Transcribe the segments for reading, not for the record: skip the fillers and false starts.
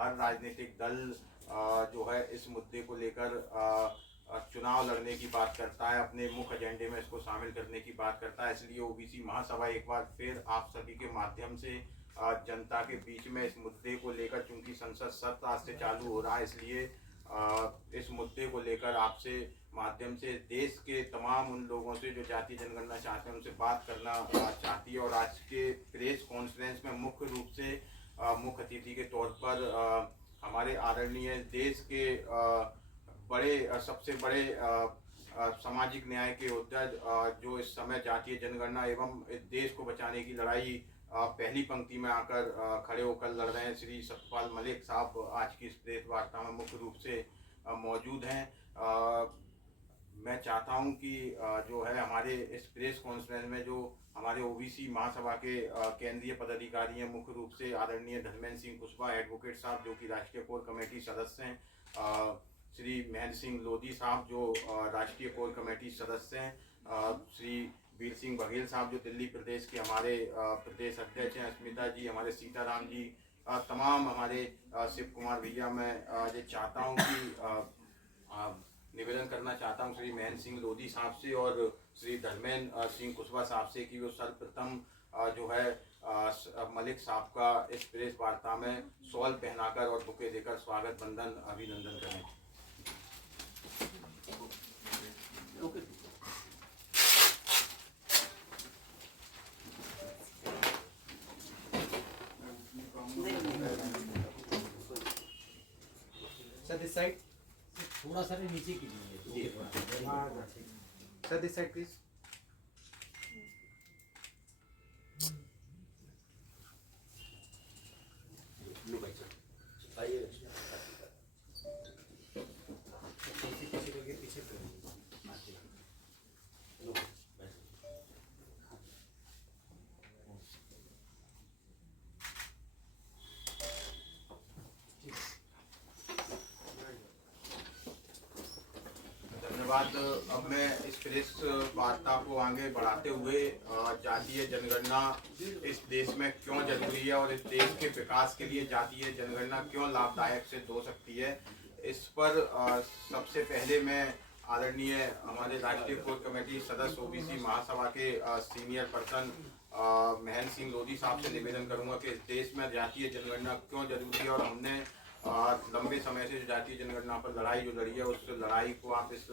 हर राजनीतिक दल जो है इस मुद्दे को लेकर चुनाव लड़ने की बात करता है, अपने मुख्य एजेंडे में इसको शामिल करने की बात करता है। इसलिए ओबीसी महासभा एक बार फिर आप सभी के माध्यम से जनता के बीच में इस मुद्दे को लेकर, चूंकि संसद सत्र आज से चालू हो रहा है, इसलिए इस मुद्दे को लेकर आपसे माध्यम से देश के तमाम उन लोगों से जो जातीय जनगणना चाहते हैं उनसे बात करना चाहती है। और आज के प्रेस कॉन्फ्रेंस में मुख्य रूप से मुख्य अतिथि के तौर पर हमारे आदरणीय देश के सबसे बड़े सामाजिक न्याय के योद्धा जो इस समय जातीय जनगणना एवं इस देश को बचाने की लड़ाई पहली पंक्ति में आकर खड़े होकर लड़ रहे हैं, श्री सत्यपाल मलिक साहब आज की इस प्रेस वार्ता में मुख्य रूप से मौजूद हैं। मैं चाहता हूं कि जो है हमारे इस प्रेस कॉन्फ्रेंस में जो हमारे ओबीसी महासभा के केंद्रीय पदाधिकारी हैं, मुख्य रूप से आदरणीय धर्मेंद्र सिंह कुशवाहा एडवोकेट साहब जो कि राष्ट्रीय कोर कमेटी सदस्य हैं, श्री महेंद्र सिंह लोधी साहब जो राष्ट्रीय कोर कमेटी सदस्य हैं, श्री वीर सिंह बघेल साहब जो दिल्ली प्रदेश के हमारे प्रदेश अध्यक्ष हैं, अस्मिता जी, हमारे सीताराम जी, तमाम हमारे शिव कुमार भैया। मैं ये चाहता हूँ कि निवेदन करना चाहता हूँ श्री महेंद्र सिंह लोधी साहब से और श्री धर्मेंद्र सिंह कुशवाहा साहब से कि वो सर्वप्रथम जो है मलिक साहब का इस प्रेस वार्ता में शॉल पहनाकर और बुके देकर स्वागत बंदन अभिनंदन करें। सर दिस साइड थोड़ा सा नीचे कीजिए सर, दिस साइड प्लीज। धन्यवाद। अब मैं इस प्रेस वार्ता को आगे बढ़ाते हुए जातीय जनगणना इस देश में क्यों जरूरी है और इस देश के विकास के लिए जातीय जनगणना क्यों लाभदायक सिद्ध हो सकती है, इस पर सबसे पहले मैं आदरणीय हमारे राष्ट्रीय कोर कमेटी सदस्य ओबीसी महासभा के सीनियर पर्सन महेंद्र सिंह लोधी साहब से निवेदन करूंगा कि इस देश में जातीय जनगणना क्यों जरूरी है और हमने लंबे समय से जातीय जनगणना पर लड़ाई जो लड़ी है उस लड़ाई को आप इस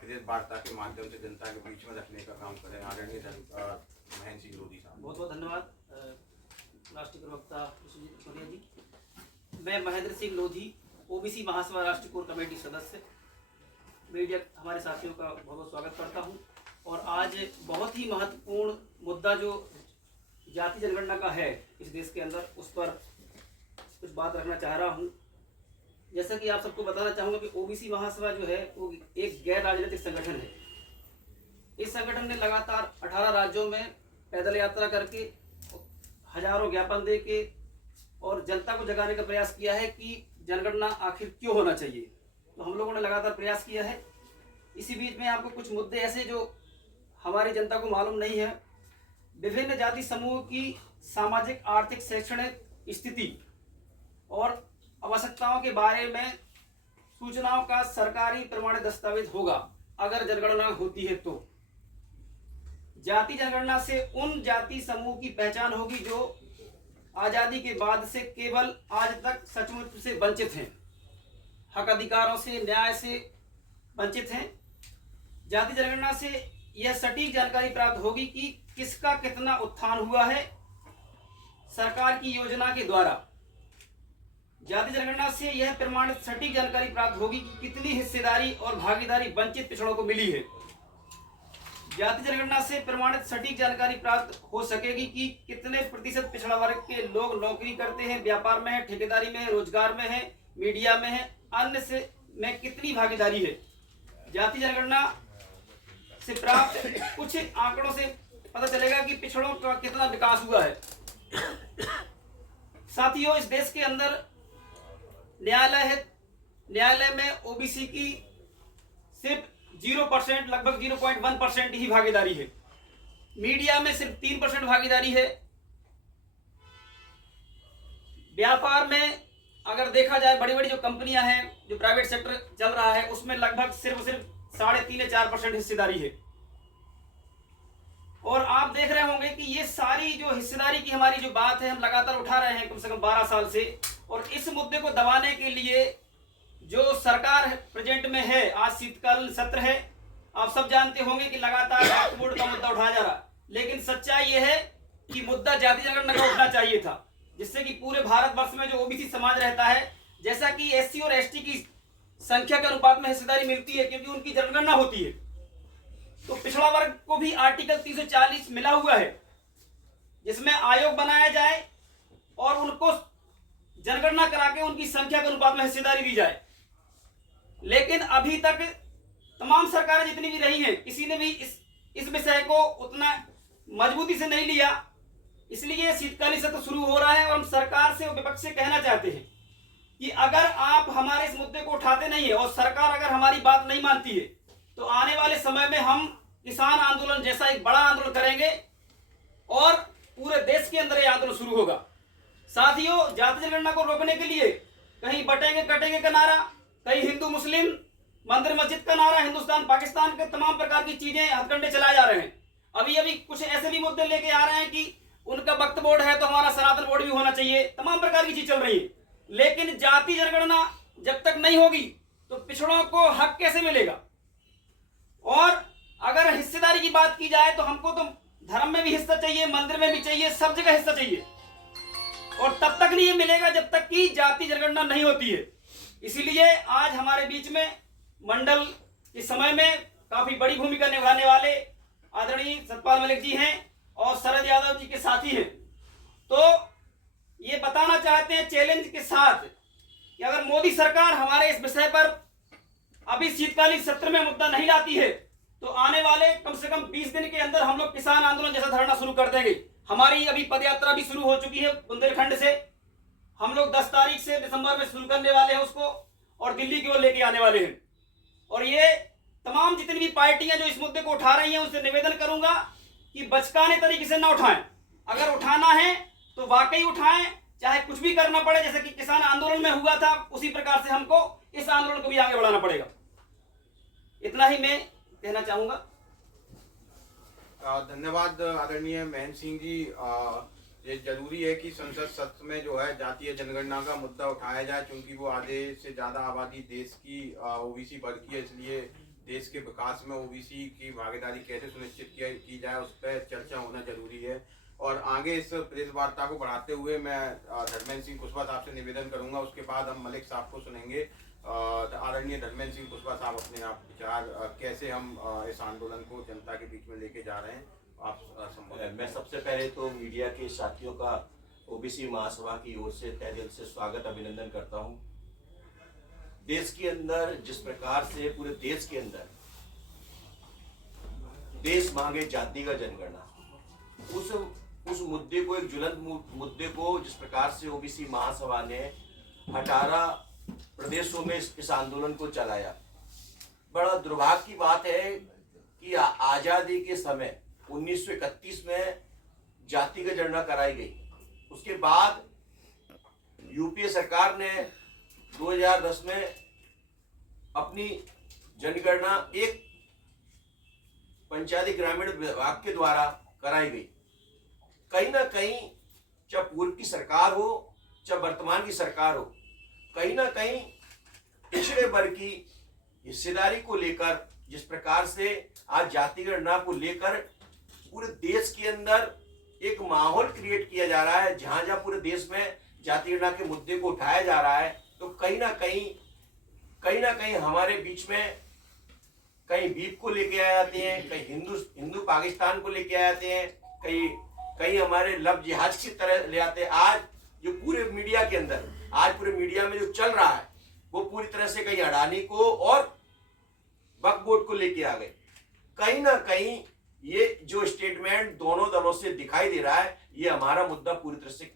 प्रेस वार्ता के माध्यम से जनता के बीच में रखने का काम करें। आदरणीय महेंद्र सिंह लोधी साहब। बहुत बहुत धन्यवाद राष्ट्रीय प्रवक्ता विश्वजीत जी। मैं महेंद्र सिंह लोधी, ओबीसी महासभा राष्ट्रीय कोर कमेटी सदस्य, मीडिया हमारे साथियों का बहुत बहुत स्वागत करता हूं। और आज बहुत ही महत्वपूर्ण मुद्दा जो जातीय जनगणना का है इस देश के अंदर, उस पर कुछ बात रखना चाह रहा हूं। जैसा कि आप सबको बताना चाहूँगा कि ओबीसी महासभा जो है वो एक गैर राजनीतिक संगठन है। इस संगठन ने लगातार 18 राज्यों में पैदल यात्रा करके हजारों ज्ञापन दे के और जनता को जगाने का प्रयास किया है कि जनगणना आखिर क्यों होना चाहिए। तो हम लोगों ने लगातार प्रयास किया है। इसी बीच में आपको कुछ मुद्दे ऐसे जो हमारी जनता को मालूम नहीं है, विभिन्न जाति समूह की सामाजिक, आर्थिक, शैक्षणिक स्थिति और आवश्यकताओं के बारे में सूचनाओं का सरकारी प्रमाणित दस्तावेज होगा अगर जनगणना होती है। तो जाति जनगणना से उन जाति समूह की पहचान होगी जो आजादी के बाद से केवल आज तक सचमुच से वंचित हैं, हक अधिकारों से, न्याय से वंचित हैं। जाति जनगणना से यह सटीक जानकारी प्राप्त होगी कि किसका कितना उत्थान हुआ है सरकार की योजना के द्वारा। जाति जनगणना से यह प्रमाणित सटीक जानकारी प्राप्त होगी कि कितनी हिस्सेदारी और भागीदारी वंचित पिछड़ों को मिली है। जाति जनगणना से प्रमाणित सटीक जानकारी प्राप्त हो सकेगी कि कितने प्रतिशत पिछड़ा वर्ग के लोग नौकरी करते हैं, व्यापार में है, ठेकेदारी में है, रोजगार में है, मीडिया में है, अन्य से में कितनी भागीदारी है। जाति जनगणना से प्राप्त कुछ आंकड़ों से पता चलेगा कि पिछड़ों का कितना विकास हुआ है। साथियों, इस देश के अंदर न्यायालय है। न्यायालय में ओबीसी की सिर्फ 0%, लगभग 0.1% ही भागीदारी है। मीडिया में सिर्फ 3% भागीदारी है। व्यापार में अगर देखा जाए बड़ी बड़ी जो कंपनियां हैं, जो प्राइवेट सेक्टर चल रहा है, उसमें लगभग सिर्फ 3.5 या 4% हिस्सेदारी है। और आप देख रहे होंगे कि ये सारी जो हिस्सेदारी की हमारी जो बात है, हम लगातार उठा रहे हैं कम से कम 12 साल से। और इस मुद्दे को दबाने के लिए जो सरकार प्रेजेंट में है, आज शीतकालीन सत्र है, आप सब जानते होंगे कि लगातार वक्फ बोर्ड का मुद्दा उठाया जा रहा है। लेकिन सच्चाई ये है कि मुद्दा जाति जनगणना का उठना चाहिए था, जिससे कि पूरे भारतवर्ष में जो ओबीसी समाज रहता है, जैसा कि एससी और एसटी की संख्या के अनुपात में हिस्सेदारी मिलती है, क्योंकि उनकी जनगणना होती है, तो पिछड़ा वर्ग को भी आर्टिकल 340 मिला हुआ है, जिसमें आयोग बनाया जाए और उनको जनगणना करा के उनकी संख्या के अनुपात में हिस्सेदारी दी जाए। लेकिन अभी तक तमाम सरकारें जितनी भी रही हैं, किसी ने भी इस विषय को उतना मजबूती से नहीं लिया। इसलिए शीतकालीन सत्र शुरू हो रहा है और हम सरकार से और विपक्ष से कहना चाहते हैं कि अगर आप हमारे इस मुद्दे को उठाते नहीं है और सरकार अगर हमारी बात नहीं मानती है, तो आने वाले समय में हम किसान आंदोलन जैसा एक बड़ा आंदोलन करेंगे और पूरे देश के अंदर ये आंदोलन शुरू होगा। साथियों, जाति जनगणना को रोकने के लिए कहीं बटेंगे कटेंगे का नारा, कहीं हिंदू मुस्लिम मंदिर मस्जिद का नारा, हिंदुस्तान पाकिस्तान के तमाम प्रकार की चीजें हथकंडे चलाए जा रहे हैं। अभी अभी कुछ ऐसे भी मुद्दे लेके आ रहे हैं कि उनका वक्फ बोर्ड है तो हमारा सनातन बोर्ड भी होना चाहिए, तमाम प्रकार की चीज चल रही है। लेकिन जाति जनगणना जब तक नहीं होगी तो पिछड़ों को हक कैसे मिलेगा? और अगर हिस्सेदारी की बात की जाए तो हमको तो धर्म में भी हिस्सा चाहिए, मंदिर में भी चाहिए, सब जगह हिस्सा चाहिए, और तब तक नहीं ये मिलेगा जब तक कि जाति जनगणना नहीं होती है। इसीलिए आज हमारे बीच में मंडल इस समय में काफी बड़ी भूमिका निभाने वाले आदरणीय सतपाल मलिक जी हैं और शरद यादव जी के साथी हैं। तो ये बताना चाहते हैं चैलेंज के साथ कि अगर मोदी सरकार हमारे इस विषय पर अभी शीतकालीन सत्र में मुद्दा नहीं लाती है तो आने वाले कम से कम 20 दिन के अंदर हम लोग किसान आंदोलन जैसा धरना शुरू कर देंगे। हमारी अभी पदयात्रा भी शुरू हो चुकी है बुंदेलखंड से, हम लोग 10 तारीख से दिसंबर में शुरू करने वाले हैं उसको, और दिल्ली की ओर लेके आने वाले हैं। और ये तमाम जितनी भी पार्टियां जो इस मुद्दे को उठा रही हैं, उनसे निवेदन करूंगा कि बचकाने तरीके से ना उठाएं। अगर उठाना है तो वाकई उठाएं, चाहे कुछ भी करना पड़े, जैसे कि किसान आंदोलन में हुआ था, उसी प्रकार से हमको इस आंदोलन को भी आगे बढ़ाना पड़ेगा। इतना ही मैं कहना चाहूंगा। धन्यवाद आदरणीय महेंद्र सिंह जी। ये जरूरी है कि संसद सत्र में जो है जातीय जनगणना का मुद्दा उठाया जाए, क्योंकि वो आधे से ज्यादा आबादी देश की ओबीसी वर्ग की है। इसलिए देश के विकास में ओबीसी की भागीदारी कैसे सुनिश्चित की जाए, उस पर चर्चा होना जरूरी है। और आगे इस प्रेस वार्ता को बढ़ाते हुए मैं धर्मेंद्र सिंह कुशवाहा साहब से निवेदन करूंगा, उसके बाद हम मलिक साहब को सुनेंगे। आदरणीय धर्मेंद्र सिंह कुशवाहा साहब, अपने आप विचार कैसे हम इस आंदोलन को जनता के बीच में लेके जा रहे हैं, आप संबोधित। मैं सबसे पहले तो मीडिया के साथियों का ओबीसी महासभा की ओर से तहे दिल से स्वागत अभिनंदन करता हूं। देश के अंदर जिस प्रकार से पूरे देश के अंदर देश मांगे जाति का जनगणना, उस मुद्दे को, एक ज्वलंत मुद्दे को जिस प्रकार से ओबीसी महासभा ने 18 प्रदेशों में इस आंदोलन को चलाया, बड़ा दुर्भाग्य की बात है कि आजादी के समय 1931 में जाति की जनगणना कराई गई। उसके बाद यूपीए सरकार ने 2010 में अपनी जनगणना एक पंचायती ग्रामीण विभाग के द्वारा कराई गई। कहीं ना कहीं, चाहे पूर्व की सरकार हो चाहे वर्तमान की सरकार हो, कहीं ना कहीं पिछड़े वर्ग की हिस्सेदारी को लेकर जिस प्रकार से आज जाति गणना को लेकर पूरे देश के अंदर एक माहौल क्रिएट किया जा रहा है, जहां जहां पूरे देश में जाति गणना के मुद्दे को उठाया जा रहा है, तो कहीं ना कहीं हमारे बीच में कहीं बीफ को लेके आ जाते हैं, कहीं हिंदू पाकिस्तान को लेके आ जाते हैं, कहीं हमारे लव जिहाद की तरह ले आते हैं। आज जो पूरे मीडिया के अंदर, आज पूरे मीडिया में जो चल रहा है, वो पूरी तरह से कहीं अडानी को और वक्फ बोर्ड को लेके आ गए। कहीं ना कहीं ये जो स्टेटमेंट दोनों दलों से दिखाई दे रहा है, ये हमारा मुद्दा पूरी तरह से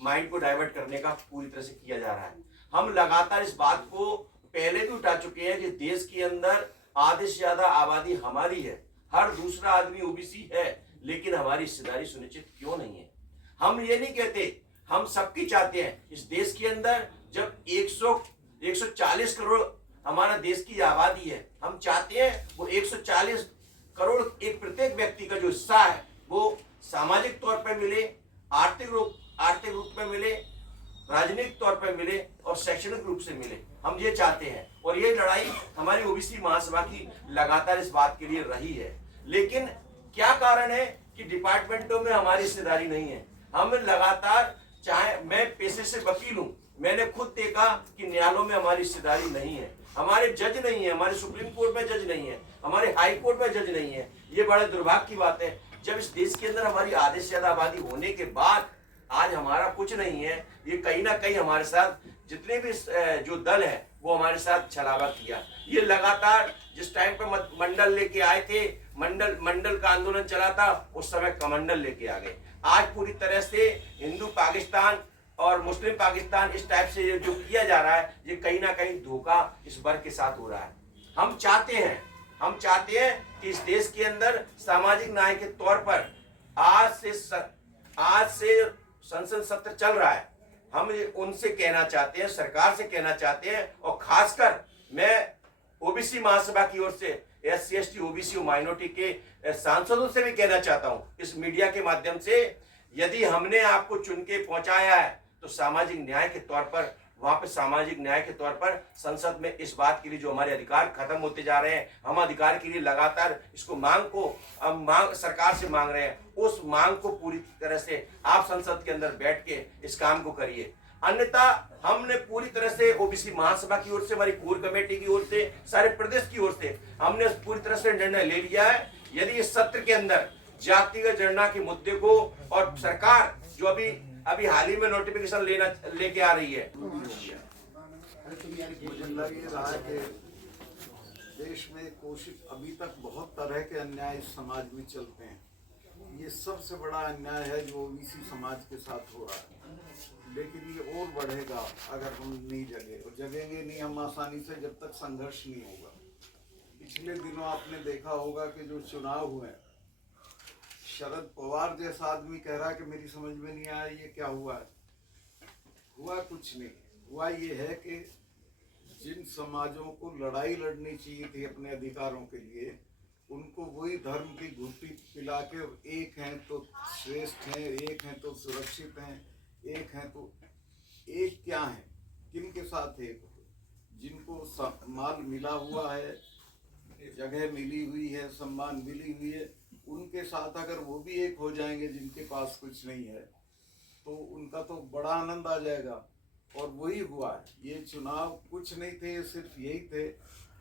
माइंड को डाइवर्ट करने का पूरी तरह से किया जा रहा है। हम लगातार इस बात को पहले भी उठा चुके हैं कि देश के अंदर आधे से ज्यादा आबादी हमारी है, हर दूसरा आदमी ओबीसी है, लेकिन हमारी हिस्सेदारी सुनिश्चित क्यों नहीं है? हम ये नहीं कहते, हम सबकी चाहते हैं। इस देश के अंदर जब 140 करोड़ हमारा देश की आबादी है, हम चाहते हैं वो 140 करोड़ एक प्रत्येक व्यक्ति का जो हिस्सा है वो सामाजिक तौर पर मिले, आर्थिक रूप में मिले, राजनीतिक तौर पर मिले और शैक्षणिक रूप से मिले। हम ये चाहते हैं और ये लड़ाई हमारी ओबीसी महासभा की लगातार इस बात के लिए रही है। लेकिन क्या कारण है कि डिपार्टमेंटों में हमारी हिस्सेदारी नहीं है। हम लगातार, चाहे मैं पेशे से वकील हूं, मैंने खुद देखा कि न्यायालयों में हमारी हिस्सेदारी नहीं है, हमारे जज नहीं है, हमारे सुप्रीम कोर्ट में जज नहीं है, हमारे हाई कोर्ट में जज नहीं है। ये बड़ा दुर्भाग्य की बात है जब इस देश के अंदर हमारी आधे से ज्यादा आबादी होने के बाद आज हमारा कुछ नहीं है। ये कहीं ना कहीं हमारे साथ जितने भी जो दल है वो हमारे साथ छलावा किया। ये लगातार जिस टाइम पे मंडल लेके आए थे, मंडल का आंदोलन चला था, उस समय कमंडल लेके आ गए। आज पूरी तरह से हिंदू पाकिस्तान और मुस्लिम पाकिस्तान इस टाइप से जो किया जा रहा है, ये कहीं ना कहीं धोखा इस वर्ग के साथ हो रहा है। हम चाहते हैं कि इस देश के अंदर सामाजिक न्याय के तौर पर आज से संसद सत्र चल रहा है। हम उनसे कहना चाहते हैं, सरकार से कहना चाहते हैं और खासकर मैं ओबीसी महासभा की ओर से SC ST OBC और माइनॉरिटी के सांसदों से भी कहना चाहता हूं इस मीडिया के माध्यम से, यदि हमने आपको चुन के पहुंचाया है तो सामाजिक न्याय के तौर पर, वहां पे सामाजिक न्याय के तौर पर संसद में इस बात के लिए जो हमारे अधिकार खत्म होते जा रहे हैं, हम अधिकार के लिए लगातार इसको मांग सरकार से मांग रहे हैं, उस मांग को पूरी तरह से आप संसद के अंदर बैठ के इस काम को करिए। अन्यथा हमने पूरी तरह से ओबीसी महासभा की ओर से, हमारी कोर कमेटी की ओर से, सारे प्रदेश की ओर से हमने पूरी तरह से निर्णय ले लिया है। यदि इस सत्र के अंदर जातिगत जनगणना के मुद्दे को और सरकार जो अभी हाल ही में नोटिफिकेशन लेके आ रही है, मुझे लग ये रहा है कि देश में कोशिश अभी तक बहुत तरह के अन्याय इस समाज में चलते हैं। ये सबसे बड़ा अन्याय है जो ओबीसी समाज के साथ हो रहा है, लेकिन ये और बढ़ेगा अगर हम नहीं जगे, और जगेंगे नहीं हम आसानी से जब तक संघर्ष नहीं होगा। पिछले दिनों आपने देखा होगा कि जो चुनाव हुए, शरद पवार जैसा आदमी कह रहा है कि मेरी समझ में नहीं आया ये क्या हुआ है। हुआ कुछ नहीं, हुआ ये है कि जिन समाजों को लड़ाई लड़नी चाहिए थी अपने अधिकारों के लिए, उनको वही धर्म की घुट्टी पिला के, एक हैं तो श्रेष्ठ हैं, एक हैं तो सुरक्षित हैं, एक हैं तो एक क्या है, किन के साथ एक, जिनको माल मिला हुआ है, जगह मिली हुई है, सम्मान मिली हुई है, उनके साथ अगर वो भी एक हो जाएंगे जिनके पास कुछ नहीं है, तो उनका तो बड़ा आनंद आ जाएगा। और वही हुआ है। ये चुनाव कुछ नहीं थे, सिर्फ यही थे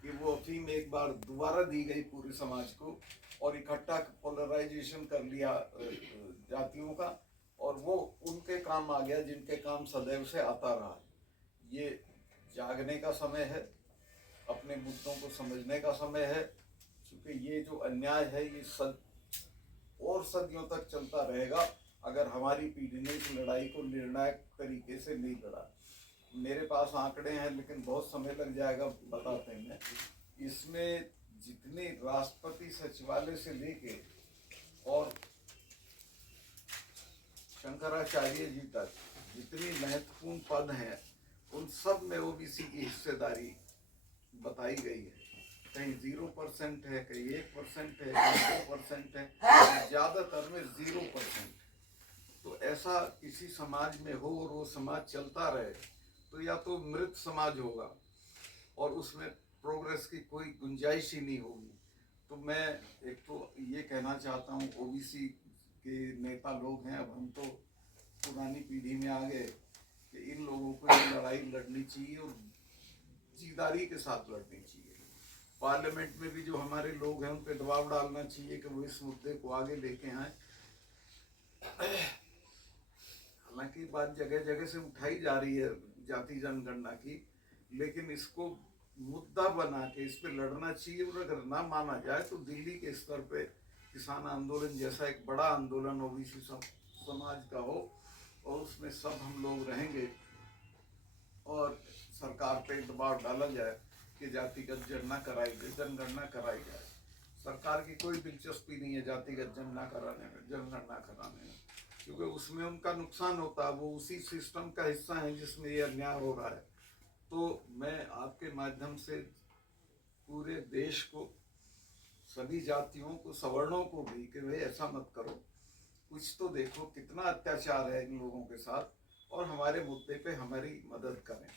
कि वो अफीम एक बार दोबारा दी गई पूरे समाज को और इकट्ठा पोलराइजेशन कर लिया जातियों का, और वो उनके काम आ गया जिनके काम सदैव से आता रहा। ये जागने का समय है, अपने मुद्दों को समझने का समय है, क्योंकि ये जो अन्याय है ये सदियों तक चलता रहेगा अगर हमारी पीढ़ी ने इस लड़ाई को निर्णायक तरीके से नहीं लड़ा। मेरे पास आंकड़े हैं लेकिन बहुत समय लग जाएगा बताते हैं। इसमें जितने राष्ट्रपति सचिवालय से लेके और शंकराचार्य जी तक जितनी महत्वपूर्ण पद हैं, उन सब में ओबीसी की हिस्सेदारी बताई गई है। कहीं 0% है, कहीं 1% है, कहीं 2% है, ज़्यादातर में 0%। तो ऐसा किसी समाज में हो और वो समाज चलता रहे तो या तो मृत समाज होगा और उसमें प्रोग्रेस की कोई गुंजाइश ही नहीं होगी। तो मैं एक तो ये कहना चाहता हूँ, ओबीसी के नेता लोग हैं, अब हम तो पुरानी पीढ़ी में आ गए, कि इन लोगों को ये लड़ाई लड़नी चाहिए और जीदारी के साथ लड़नी चाहिए। पार्लियामेंट में भी जो हमारे लोग हैं उन पर दबाव डालना चाहिए कि वो इस मुद्दे को आगे लेके आए। हालांकि बात जगह जगह से उठाई जा रही है जाति जनगणना की, लेकिन इसको मुद्दा बना के इस पे लड़ना चाहिए। और अगर ना माना जाए तो दिल्ली के स्तर पे किसान आंदोलन जैसा एक बड़ा आंदोलन ओबीसी समाज का हो और उसमें सब हम लोग रहेंगे और सरकार पे दबाव डाला जाए कि जातिगत जनगणना कराई जाए। सरकार की कोई दिलचस्पी नहीं है जातिगत जनगणना कराने में, क्योंकि उसमें उनका नुकसान होता है, वो उसी सिस्टम का हिस्सा है जिसमें ये अन्याय हो रहा है। तो मैं आपके माध्यम से पूरे देश को, सभी जातियों को, सवर्णों को भी कि भाई ऐसा मत करो, कुछ तो देखो कितना अत्याचार है इन लोगों के साथ, और हमारे मुद्दे पे हमारी मदद करें।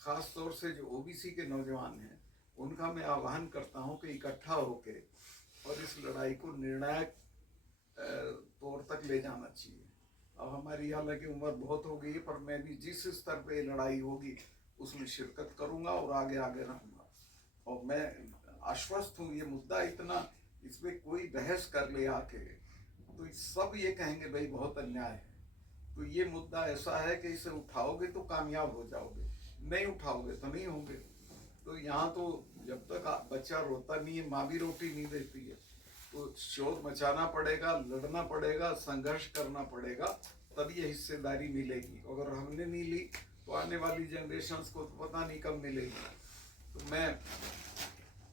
खास तौर से जो ओबीसी के नौजवान हैं उनका मैं आह्वान करता हूं कि इकट्ठा होके और इस लड़ाई को निर्णायक तौर तक ले जाना चाहिए। अब हमारी हालांकि उम्र बहुत हो गई है, पर मैं भी जिस स्तर पे लड़ाई होगी उसमें शिरकत करूंगा और आगे आगे रहूंगा। और मैं आश्वस्त हूँ, ये मुद्दा इतना, इसमें कोई बहस कर ले आके तो सब ये कहेंगे भाई बहुत अन्याय है। तो ये मुद्दा ऐसा है कि इसे उठाओगे तो कामयाब हो जाओगे, नहीं उठाओगे तो नहीं होंगे। तो यहाँ तो जब तक बच्चा रोता नहीं है, माँ भी रोटी नहीं देती है, तो शोर मचाना पड़ेगा, लड़ना पड़ेगा, संघर्ष करना पड़ेगा, तब ये हिस्सेदारी मिलेगी। अगर हमने नहीं ली तो आने वाली जनरेशन्स को तो पता नहीं कब मिलेगी। तो मैं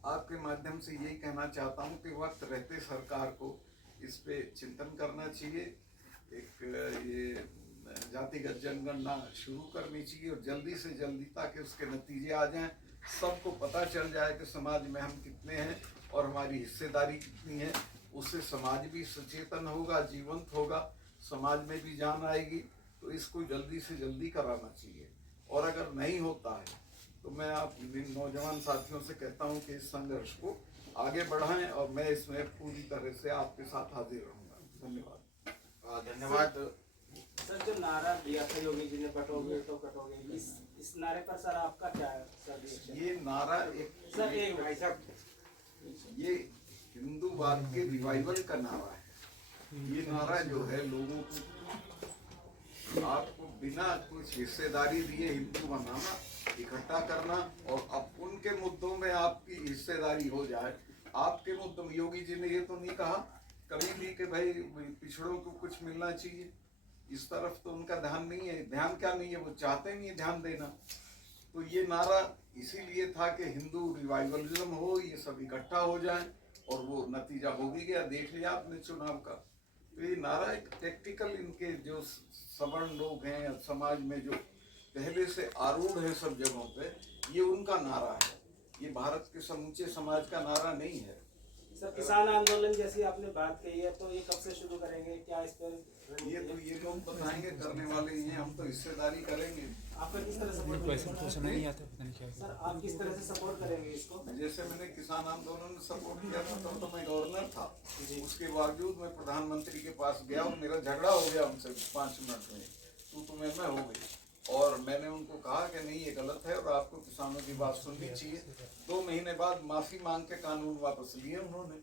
आपके माध्यम से यही कहना चाहता हूँ कि वक्त रहते सरकार को इस पे चिंतन करना चाहिए। एक ये जातिगत जनगणना शुरू करनी चाहिए और जल्दी से जल्दी, ताकि उसके नतीजे आ जाएं, सबको पता चल जाए कि समाज में हम कितने हैं और हमारी हिस्सेदारी कितनी है। उससे समाज भी सचेतन होगा, जीवंत होगा, समाज में भी जान आएगी। तो इसको जल्दी से जल्दी कराना चाहिए। और अगर नहीं होता है तो मैं आप नौजवान साथियों से कहता हूं कि इस संघर्ष को आगे बढ़ाएं, और मैं इसमें पूरी तरह से आपके साथ हाजिर रहूंगा। धन्यवाद। धन्यवाद। सर, जो नारा दिया था योगी जी ने, कटोगे तो कटोगे, इस नारे पर सर आपका क्या है सर रिएक्शन? ये नारा सर एक भाई साहब, ये हिंदूवाद के रिवाइवल का नारा है। ये नारा जो है लोगों को, आपको बिना कुछ हिस्सेदारी दिए हिंदू बनाना, इकट्ठा करना, और अब उनके मुद्दों में आपकी हिस्सेदारी हो जाए। आपके मुद्दों में योगी जी ने ये तो नहीं कहा कभी भी कि भाई पिछड़ों को कुछ मिलना चाहिए, इस तरफ तो उनका ध्यान नहीं है। ध्यान क्या नहीं है, वो चाहते नहीं है ध्यान देना। तो ये नारा इसीलिए था कि हिंदू रिवाइवलिज्म हो, ये सब इकट्ठा हो जाए, और वो नतीजा हो भी गया, देख लिया आपने चुनाव का। तो ये नारा एक टेक्टिकल, इनके जो सवर्ण लोग हैं समाज में जो पहले से आरूढ़ है सब जगहों पे, ये उनका नारा है, ये भारत के समूचे समाज का नारा नहीं है। सर किसान आंदोलन जैसी आपने बात कही है, तो ये कब से शुरू करेंगे, क्या इस पर? ये लोग बताएंगे, करने वाले ही हैं, हम तो हिस्सेदारी करेंगे। आपका किस तरह सपोर्ट करेंगे? सर आप किस तरह से सपोर्ट करेंगे इसको? जैसे मैंने किसान आंदोलन में सपोर्ट किया था तो मैं गवर्नर था, उसके बावजूद मैं प्रधानमंत्री के पास गया और मेरा झगड़ा हो गया उनसे 5 मिनट में, तू मैं हो गई। और मैंने उनको कहा कि नहीं, ये गलत है और आपको किसानों की बात सुननी चाहिए। 2 महीने बाद माफी मांग के कानून वापस लिए उन्होंने।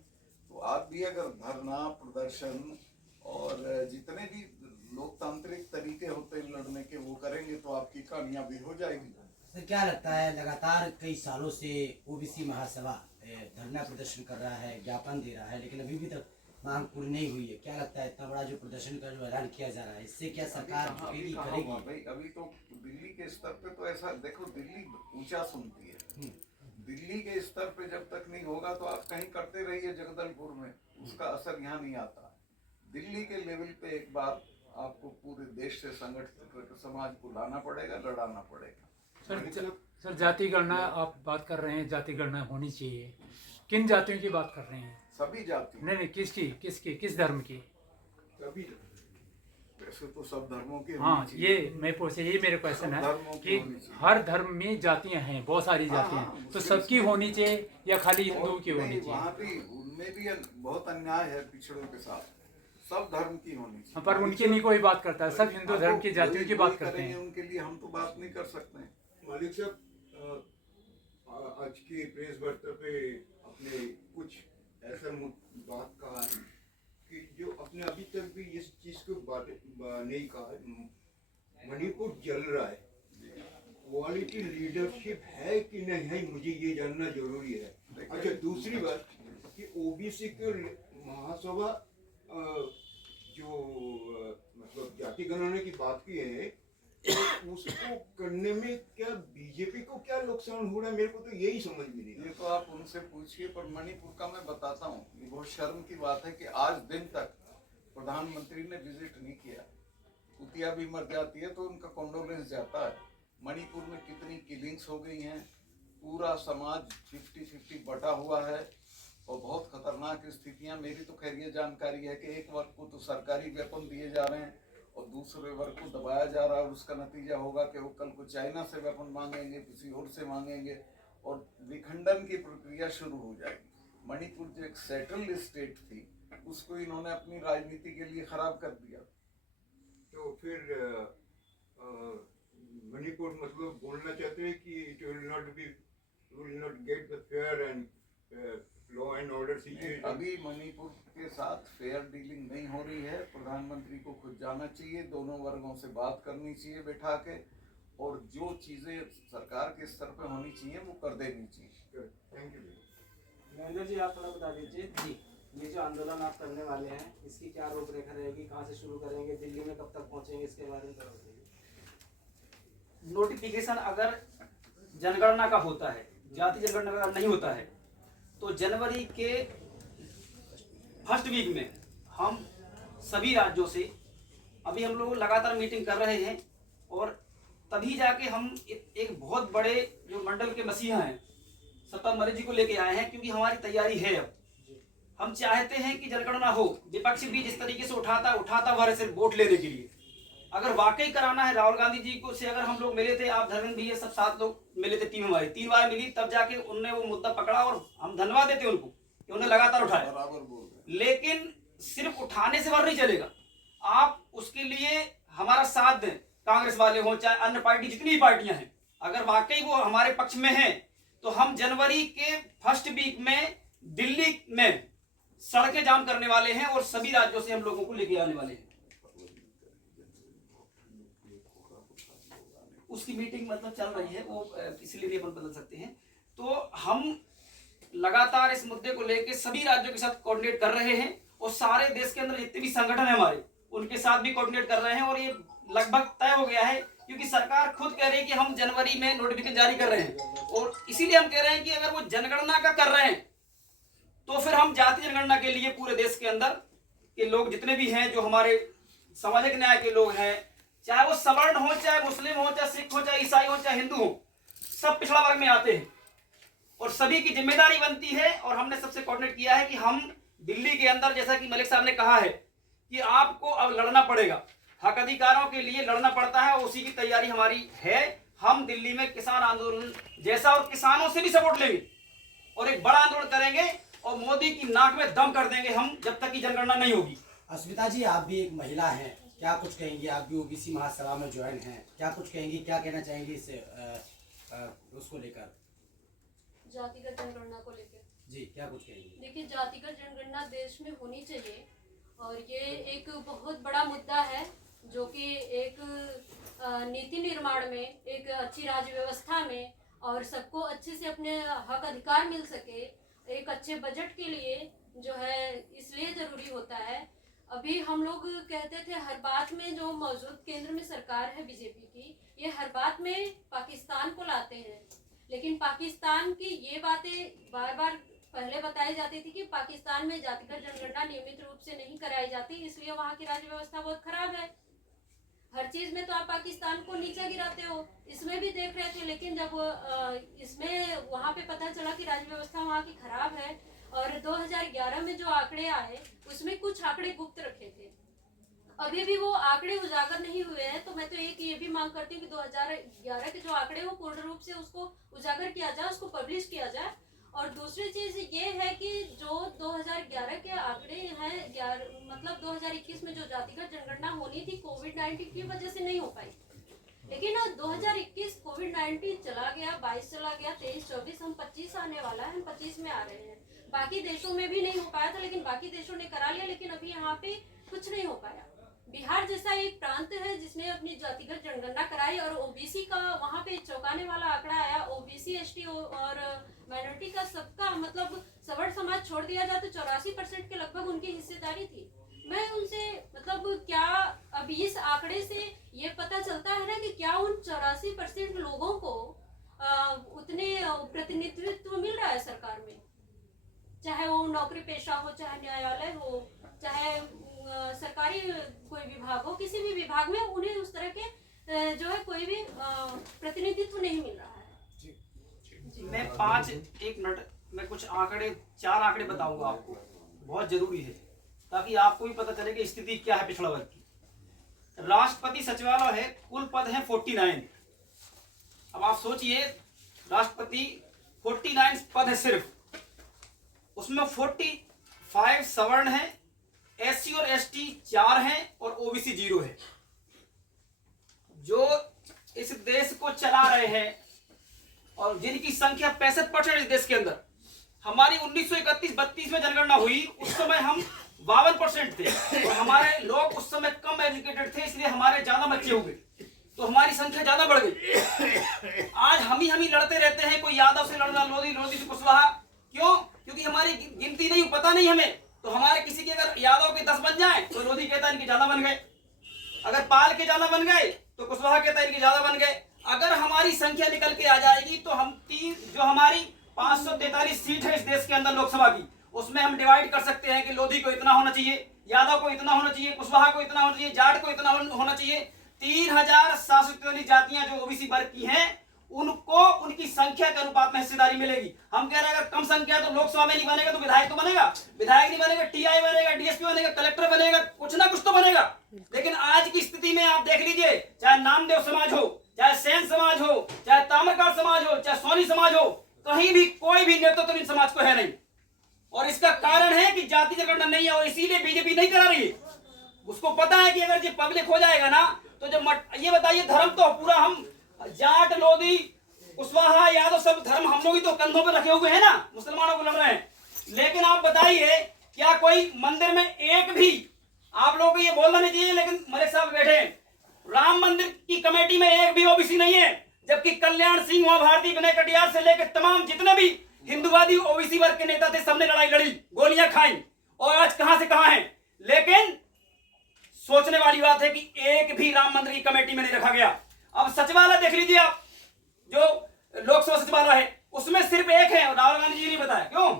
तो आप भी अगर धरना, प्रदर्शन और जितने भी लोकतांत्रिक तरीके होते हैं लड़ने के, वो करेंगे तो आपकी कामयाबी हो जाएगी। सर क्या लगता है, लगातार कई सालों से ओबीसी महासभा धरना प्रदर्शन कर रहा है, ज्ञापन दे रहा है, लेकिन अभी भी तक मांग पूरी नहीं हुई है। क्या लगता है, इतना बड़ा जो प्रदर्शन का जो ऐलान किया जा रहा है, इससे क्या सरकार करेगी? भाई अभी तो दिल्ली के स्तर पे तो ऐसा देखो, दिल्ली ऊंचा सुनती है। दिल्ली के स्तर पे जब तक नहीं होगा तो आप कहीं करते रहिए जगदलपुर में, उसका असर यहाँ नहीं आता। दिल्ली के लेवल पे एक बार आपको पूरे देश से संगठित समाज को लाना पड़ेगा, लड़ाना पड़ेगा। सर जाति गणना आप बात कर रहे हैं, जाति गणना होनी चाहिए, किन जातियों की बात कर रहे हैं? सभी जाति। नहीं, किसकी, किस धर्म की? सभी। वैसे तो सब धर्मों की। हाँ, ये मैं पूछे, ये मेरे क्वेश्चन है कि हर धर्म में जातियां हैं, बहुत सारी जातियां हैं, तो सबकी होनी चाहिए या खाली हिंदू की होनी चाहिए? वहाँ भी उनमें भी बहुत अन्याय है पिछड़ों के साथ, सब धर्म की होनी चाहिए। पर उनकी नहीं कोई बात करता है, सब हिंदू धर्म की जातियों की बात करते हैं। उनके लिए हम तो बात नहीं कर सकते। मालिक साहब, आज की प्रेस वार्ता पे अपने कुछ ऐसा बात कहा कि जो अपने अभी तक भी इस चीज को नहीं कहा, मणिपुर जल रहा है, क्वालिटी लीडरशिप है कि नहीं है, मुझे ये जानना जरूरी है। अच्छा, दूसरी बात कि ओबीसी के महासभा जो मतलब जाति गणना की बात की है, तो उसको करने में क्या बीजेपी को क्या नुकसान हो रहा है, मेरे को तो यही समझ में नहीं। ये तो आप उनसे पूछिए, पर मणिपुर का मैं बताता हूँ। ये बहुत शर्म की बात है कि आज दिन तक प्रधानमंत्री ने विजिट नहीं किया। बिटिया भी मर जाती है तो उनका कॉन्डोलेंस जाता है। मणिपुर में कितनी किलिंग्स हो गई हैं, पूरा समाज 50-50 बटा हुआ है और बहुत खतरनाक स्थितियां। मेरी तो खैर ये जानकारी है कि एक वर्ग को तो सरकारी वेपन दिए जा रहे हैं और दूसरे वर्ग को दबाया जा रहा है, और उसका नतीजा होगा कि वो कल को चाइना से वेपन मांगेंगे, किसी और से मांगेंगे और विखंडन की प्रक्रिया शुरू हो जाएगी। मणिपुर जो एक सेटल्ड स्टेट थी उसको इन्होंने अपनी राजनीति के लिए खराब कर दिया। तो फिर मणिपुर मतलब बोलना चाहते हैं कि it will not get the fair and law and order situation. अभी मणिपुर के साथ फेयर डीलिंग नहीं हो रही है। प्रधानमंत्री को खुद जाना चाहिए, दोनों वर्गों से बात करनी चाहिए बैठा के, और जो चीजें सरकार के स्तर पर होनी चाहिए वो कर देनी चाहिए। Thank you. महेंद्र जी, आप थोड़ा बता दीजिए जी। ये जो आंदोलन आप करने वाले हैं इसकी क्या रूपरेखा रहेगी, कहाँ से शुरू करेंगे, दिल्ली में कब तक पहुंचेंगे, इसके बारे में थोड़ा बताइए। नोटिफिकेशन अगर जनगणना का होता है, जाति जनगणना का नहीं होता है, तो जनवरी के फर्स्ट वीक में हम सभी राज्यों से अभी हम लोग लगातार मीटिंग कर रहे हैं, और तभी जाके हम एक बहुत बड़े जो मंडल के मसीहा हैं सत्पाल मलिक जी को लेके आए हैं, क्योंकि हमारी तैयारी है। अब हम चाहते हैं कि जनगणना हो। विपक्ष भी जिस तरीके से उठाता हमारे से वोट लेने के लिए, अगर वाकई कराना है, राहुल गांधी जी को से अगर हम लोग मिले थे, आप धर्मेंद्र भी, ये सब 7 लोग मिले थे, टीम हमारी 3 बार मिली, तब जाके उनने वो मुद्दा पकड़ा और हम धन्यवाद देते उनको कि उन्होंने लगातार उठाया। बराबर बोल रहे। लेकिन सिर्फ उठाने से भर नहीं चलेगा, आप उसके लिए हमारा साथ दें। कांग्रेस वाले हों चाहे अन्य पार्टी, जितनी भी पार्टियां हैं, अगर वाकई वो हमारे पक्ष में हैं तो हम जनवरी के फर्स्ट वीक में दिल्ली में सड़कें जाम करने वाले हैं और सभी राज्यों से हम लोगों को लेके आने वाले हैं। उसकी मीटिंग मतलब चल रही है, वो इसलिए भी अपन बदल सकते हैं। तो हम लगातार इस मुद्दे को लेके सभी राज्यों के साथ कोऑर्डिनेट कर रहे हैं, और सारे देश के अंदर जितने भी संगठन है हमारे, उनके साथ भी कोऑर्डिनेट कर रहे हैं, और ये लगभग तय हो गया है, क्योंकि सरकार खुद कह रही है कि हम जनवरी में नोटिफिकेशन जारी कर रहे हैं। और इसीलिए हम कह रहे हैं कि अगर वो जनगणना का कर रहे हैं तो फिर हम जाति जनगणना के लिए पूरे देश के अंदर के लोग जितने भी हैं, जो हमारे सामाजिक न्याय के लोग हैं, चाहे वो सवर्ण हो, चाहे मुस्लिम हो, चाहे सिख हो, चाहे ईसाई हो, चाहे हिंदू हो, सब पिछड़ा वर्ग में आते हैं, और सभी की जिम्मेदारी बनती है। और हमने सबसे कोऑर्डिनेट किया है कि हम दिल्ली के अंदर, जैसा कि मलिक साहब ने कहा है कि आपको अब लड़ना पड़ेगा, हक अधिकारों के लिए लड़ना पड़ता है, और उसी की तैयारी हमारी है। हम दिल्ली में किसान आंदोलन जैसा, और किसानों से भी सपोर्ट लेंगे और एक बड़ा आंदोलन करेंगे, और मोदी की नाक में दम कर देंगे हम, जब तक की जनगणना नहीं होगी। अस्मिता जी, आप भी एक महिला हैं, क्या कुछ कहेंगी? आप भी ओबीसी महासभा में ज्वाइन हैं, क्या कुछ कहेंगी, क्या कहना चाहेंगी इस उसको लेकर, जातिगत जनगणना को लेकर? जी, क्या कुछ कहेंगी? देखिए, जातिगत जनगणना देश में होनी चाहिए, और ये एक बहुत बड़ा मुद्दा है जो कि एक नीति निर्माण में, एक अच्छी राज्य व्यवस्था में, और सबको अच्छे से अपने हक अधिकार मिल सके, एक अच्छे बजट के लिए जो है, इसलिए ज़रूरी होता है। अभी हम लोग कहते थे हर बात में, जो मौजूद केंद्र में सरकार है बीजेपी की, ये हर बात में पाकिस्तान को लाते हैं, लेकिन पाकिस्तान की ये बातें बार बार पहले बताई जाती थी कि पाकिस्तान में जातिगत जनगणना नियमित रूप से नहीं कराई जाती, इसलिए वहाँ की राज्य व्यवस्था बहुत खराब है। हर चीज में तो आप पाकिस्तान को नीचे गिराते हो, इसमें भी देख रहे थे, लेकिन जब इसमें वहाँ पे पता चला कि राज्य व्यवस्था वहाँ की खराब है, और 2011 में जो आंकड़े आए उसमें कुछ आंकड़े गुप्त रखे थे, अभी भी वो आंकड़े उजागर नहीं हुए हैं। तो मैं तो एक ये भी मांग करती हूँ कि 2011 के जो आंकड़े वो पूर्ण रूप से उसको उजागर किया जाए, उसको पब्लिश किया जाए। और दूसरी चीज ये है कि जो 2011 के आंकड़े हैं, मतलब 2021 में जो जातिगत जनगणना होनी थी, कोविड-19 की वजह से नहीं हो पाई, लेकिन 2021 कोविड-19 चला गया, 22 चला गया, 23, 24, हम 25 आने वाला है, हम 25 में आ रहे हैं। बाकी देशों में भी नहीं हो पाया था, लेकिन बाकी देशों ने करा लिया, लेकिन अभी यहाँ पे कुछ नहीं हो पाया। बिहार जैसा एक प्रांत है जिसने अपनी जातिगत जनगणना कराई, और ओबीसी का वहाँ पे चौंकाने वाला आंकड़ा आया, ओबीसी, एसटी और माइनॉरिटी का सबका, मतलब सवर्ण समाज छोड़ दिया जाए तो 84% के लगभग उनकी हिस्सेदारी थी। मैं उनसे मतलब क्या अब इस आंकड़े से ये पता चलता है ना कि क्या उन 84% लोगों को उतने प्रतिनिधित्व मिल रहा है सरकार में, चाहे वो नौकरी पेशा हो, चाहे न्यायालय हो, चाहे सरकारी कोई विभाग हो, किसी भी विभाग में उन्हें उस तरह के जो है कोई भी प्रतिनिधित्व नहीं मिल रहा है। मैं 1 मिनट मैं कुछ आंकड़े 4 आंकड़े बताऊंगा आपको, बहुत जरूरी है ताकि आपको भी पता चले कि स्थिति क्या है पिछड़ा वर्ग की। राष्ट्रपति सचिवालय है, कुल पद है 49। अब आप सोचिए, राष्ट्रपति 49 पद है सिर्फ, उसमें 45 सवर्ण है, SC और ST 4 हैं और OBC 0 है। जो इस देश को चला रहे हैं और जिनकी संख्या 65% इस देश के अंदर, हमारी 1931-32 में जनगणना हुई, उस समय हम 52% थे और हमारे लोग उस समय कम एजुकेटेड थे, इसलिए हमारे ज्यादा बच्चे हो गए, तो हमारी संख्या ज्यादा बढ़ गई। आज हम ही लड़ते रहते हैं, कोई यादव से लड़ रहा, लोधी से कुशवाहा, क्यों? क्योंकि हमारी गिनती नहीं, पता नहीं हमें। तो हमारे किसी के अगर यादव के 10 बन जाए तो लोधी कहता है इनके ज्यादा बन गए, अगर पाल के ज्यादा बन गए तो कुशवाहा कहता है इनके ज्यादा बन गए। अगर हमारी संख्या निकल के आ जाएगी तो हम जो हमारी 543 सीट है इस देश के अंदर लोकसभा की, उसमें हम डिवाइड कर सकते हैं कि लोधी को इतना होना चाहिए, यादव को इतना होना चाहिए, कुशवाहा को इतना होना चाहिए, जाट को इतना होना चाहिए। 3743 जातियां जो OBC वर्ग की हैं, उनको उनकी संख्या के अनुपात में हिस्सेदारी मिलेगी। हम कह रहे हैं अगर कम संख्या तो लोकसभा में नहीं बनेगा तो विधायक तो बनेगा, विधायक नहीं बनेगा TI बनेगा, DSP बनेगा, कलेक्टर बनेगा, कुछ ना कुछ तो बनेगा। लेकिन आज की स्थिति में आप देख लीजिए, चाहे नामदेव समाज हो, चाहे सेन समाज हो, चाहे ताम्रकार समाज हो, चाहे सोनी समाज हो, कहीं भी कोई भी नेतृत्व इन समाज को है नहीं। और इसका कारण है कि जाति जनगणना नहीं है और इसीलिए बीजेपी नहीं करा रही है। उसको पता है कि अगर ये पब्लिक हो जाएगा ना तो जब ये बताइए, धर्म तो पूरा हम जाट, लोधी, कुशवाहा, यादव सब धर्म हम लोग ही तो कंधों पे रखे हुए हैं ना, मुसलमानों को लड़ रहे हैं। लेकिन आप बताइए, क्या कोई मंदिर में एक भी, आप लोगों को ये बोलना नहीं चाहिए लेकिन मलिक साहब बैठे हैं, राम मंदिर की कमेटी में एक भी OBC नहीं है, जबकि कल्याण सिंह, उमा भारती, विनय कटियार से लेकर तमाम जितने भी हिंदुवादी OBC वर्ग के नेता थे, सबने लड़ाई लड़ी, गोलियां खाई और आज कहां से कहां हैं। लेकिन सोचने वाली बात है कि एक भी राम मंदिर की कमेटी में नहीं रखा गया। अब सचिवालय देख लीजिए आप, जो लोकसभा सचिवालय है उसमें सिर्फ एक है, राहुल गांधी जी ने बताया क्यों।